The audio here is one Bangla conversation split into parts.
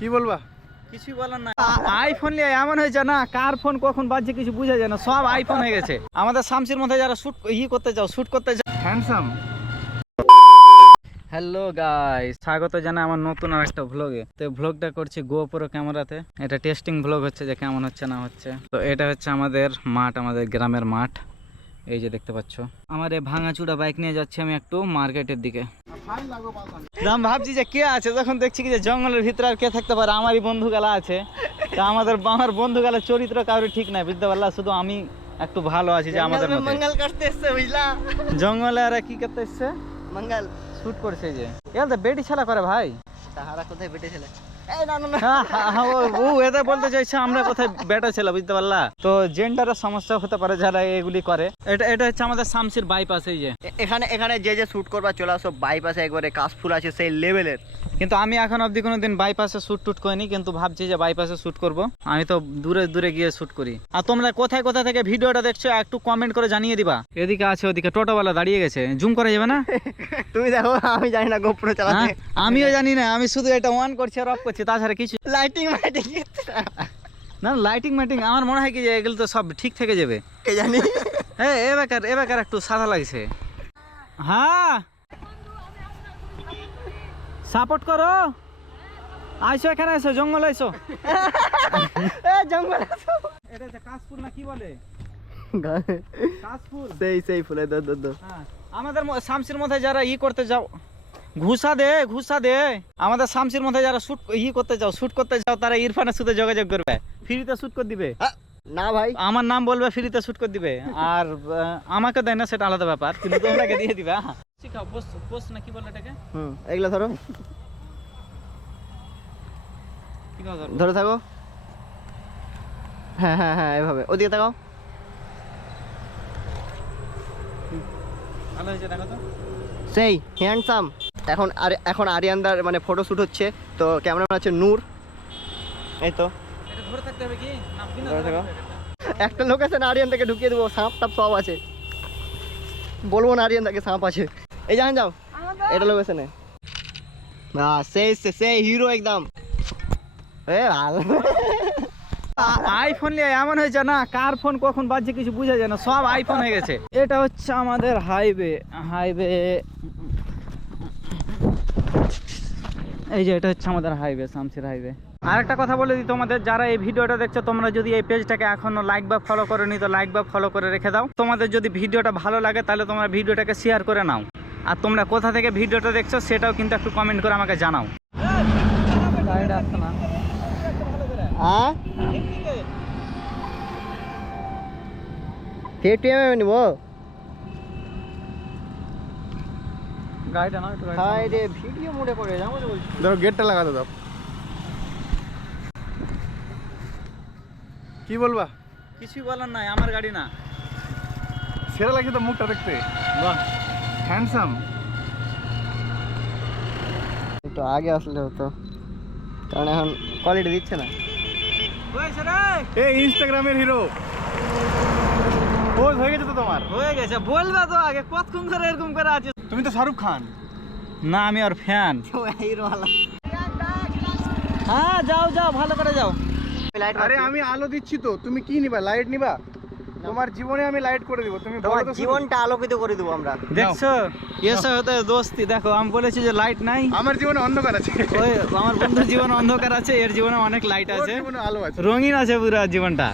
কি বলবা? কিছুই বলার না। আইফোন নিয়ে এমন হয়েছে না, কার ফোন কখন বাজছে কিছু বোঝা যায় না, সব আইফোন হয়ে গেছে। আমাদের শামসির মধ্যে যারা শুট করতে যাও হ্যান্ডসাম। হ্যালো গাইস, স্বাগত জানাই আমার নতুন আর একটা ভ্লগে। তো ভ্লগটা করছি গোপ্রো ক্যামেরাতে। এটা টেস্টিং ভ্লগ হচ্ছে যে কেমন হচ্ছে না হচ্ছে। তো এটা হচ্ছে আমাদের মাঠ, আমাদের গ্রামের মাঠ। এই যে দেখতে পাচ্ছ, আমার এই ভাঙাচুরা বাইক নিয়ে যাচ্ছি আমি একটু মার্কেটের দিকে। আমি ভাবছি যে কে আছে, যখন দেখছি কি যে জঙ্গলের ভিতরে আর কে থাকতে পারে, আমারই বন্ধুগালা আছে। তা আমার বন্ধুগালার চরিত্র কারোর ঠিক নাই, বুঝতে পারলা? শুধু আমি একটু ভালো আছি যে আমাদের মধ্যে। মঙ্গল কাটতে এসছে বুঝলা? জঙ্গলে আর কি করতে এসছে? মঙ্গল শুট করছে যে এর তো বেটি ছাড়া করে ভাই। তাহারা কোথায় বেটে ছেলে? এই না না না, ও এটা বলতে চাইছে আমরা কোথায় বেটা ছিল, বুঝতে পারলা? তো জেন্ডারের সমস্যা হতে পারে যারা এগুলি করে। এটা হচ্ছে আমাদের শামসির বাইপাস। এই যে এখানে যে শুট করবা চলে আসো, বাইপাসে একবারে কাশফুল আছে সেই লেভেলের। কিন্তু আমি এখন অবধি কোনোদিন বাইপাসে শুট টুট করিনি, কিন্তু ভাবছি যে বাইপাসে শুট করব। আমি তো দূরে দূরে গিয়ে শুট করি। আর তোমরা কোথায় কোথা থেকে ভিডিওটা দেখছো একটু কমেন্ট করে জানিয়ে দিবা। এদিকে আছে, ওদিকে টোটোওয়ালা দাঁড়িয়ে গেছে, জুম করা যাবে না? তুমি দেখো, আমি জানি না গোপ্রো চালাতে। আমিও জানি না, আমি শুধু এটা অন করছি আর অফ করছি, তাছাড়া কিছু। লাইটিং না লাইটিং মাইটিং আমার মনে হয় কি যে এগুলো তো সব ঠিক থেকে যাবে। কে জানি। এবার একটু সাদা লাগছে। হ্যাঁ সাপোর্ট করো, আইসো এখানে, আইসো জঙ্গল, আইসো জঙ্গল এটা কাশফুল না কি বলে? কাশফুল, সেই ফুলে দো। হ্যাঁ, আমাদের শামসির মধ্যে যারা করতে যাও, ঘুষা দে। আমাদের শামসির মধ্যে যারা শুট করতে যাও তারা ইরফানের সাথে যোগাযোগ করবে, ফ্রিতে শুট করে দিবে। না ভাই, আমার নাম বলবে, ফ্রিতে শুট করে দিবে। আর আমাকে দেয় না, সেটা আলাদা ব্যাপার, কিন্তু তোমরাকে দিয়ে দিবে। শিখাও পোস্ট না কি বলে এটাকে? এগুলো ধরো, ধরে থাকো। হ্যাঁ এভাবে ওদিকে তাকাও। ভালো হয়েছে, দেখো তো। সেই হ্যান্ডসাম। এখন আরিয়ানদার মানে ফটো শুট হচ্ছে, তো ক্যামেরাম্যান আছে নূর। এই তো এটা ধরে থাকতে হবে কি না? বিনা ধরে ধরে থাকো। থাকবে। একটা লোকেশন আরিয়ান থেকে ঢুকিয়ে দেবো, সাপ টাপ সব আছে। বলবো না আরিয়ান থেকে সাপ আছে। এই জান যাও, এটা লোকেশনে। সেই হিরো একদম। আইফোন নিয়ে এমন হয়েছে না, কার ফোন কখন বাজছে কিছু বোঝা যায় না, সব আইফোন হয়ে গেছে। এটা হচ্ছে আমাদের হাইওয়ে। এই যে এটা হচ্ছে আমাদের হাইওয়ে, শামসির হাইওয়ে। আর একটা কথা বলে দিই তোমাদের, যারা এই ভিডিওটা দেখছো, তোমরা যদি এই পেজটাকে এখনো লাইক বা ফলো করোনি তো লাইক বা ফলো করে রেখে দাও। তোমাদের যদি ভিডিওটা ভালো লাগে তাহলে তোমরা ভিডিওটাকে শেয়ার করে নাও। আর তোমরা কোথা থেকে ভিডিওটা দেখছো সেটাও কিন্তু একটু কমেন্ট করে আমাকে জানাও। নিব গাড়িটা না একটু ভিডিও মোডে করে যাবো বলছি। ধরো গেটটা লাগাতে দাও। কি বলবা? কিছুই বলার নাই, আমার গাড়ি না। সেরা লাগছে তো মুখটা দেখতে, বাহ হ্যান্ডসাম। একটু আগে আসলে হতো, কারণ এখন কোয়ালিটি দিচ্ছে না। এই ইনস্টাগ্রামের হিরো পোজ হয়ে গেছে তো তোমার? হয়ে গেছে, বলবা তো আগে কতক্ষণ ধরে এরকম করে আছে। তুমি তো শাহরুখ খান। না আমি আর ফ্যান। হিরোওয়ালা। হ্যাঁ যাও ভালো করে যাও। আরে আমি আলো দিচ্ছি তো, তুমি কি নিবা? লাইট নিবা? তোমার জীবনে আমি লাইট করে দিব, তুমি বলো তো। জীবনটা আলোকিত করে দেবো আমরা। দেখছো এসব হতে দোস্তি। দেখো আমি বলেছি যে লাইট নাই, আমার জীবনে অন্ধকার আছে। ওই আমার বন্ধুর জীবনে অন্ধকার আছে, এর জীবনে অনেক লাইট আছে, জীবনে আলো আছে, রঙিন আছে পুরো জীবনটা।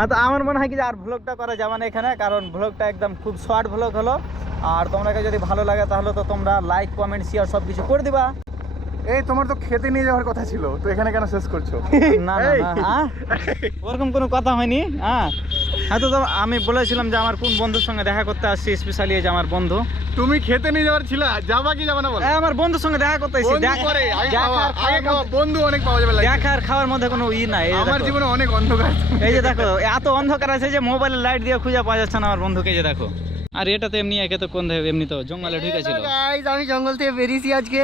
আর তো আমার মনে হয় কি যে আর ভ্লগটা করা যাবে না এখানে, কারণ ভ্লগটা একদম খুব শর্ট ভ্লগ হলো। আর তোমাকে যদি ভালো লাগে তাহলে তো তোমরা লাইক কমেন্ট শেয়ার সব কিছু করে দিবা। এই তোমার তো খেতে নিয়ে যাওয়ার কথা ছিল, তো এখানে কেন শেষ করছো? না ওরকম কোনো কথা হয়নি। হয়তো তো আমি বলেছিলাম যে আমার কোন বন্ধুর সঙ্গে দেখা করতে আসছি, স্পেশালি যে আমার বন্ধু। তুমি খেতে নিয়ে যাওয়ার ছিল, যাবা কি যাবে না বলো? আমার বন্ধুর সঙ্গে দেখা করতে এসেছি। বন্ধু অনেক পাওয়া যাবে, দেখা আর খাওয়ার মধ্যে কোনো নাই। আমার জীবনে অনেক অন্ধকার। এই যে দেখো এত অন্ধকার আছে যে মোবাইলের লাইট দিয়ে খুঁজে পাওয়া যাচ্ছে না আমার বন্ধুকে। যে দেখো, আর এটা তো এমনি একে তো কোন এমনি তো জঙ্গলে ঢুকেছিল। আমি জঙ্গল থেকে বেরিয়েছি আজকে।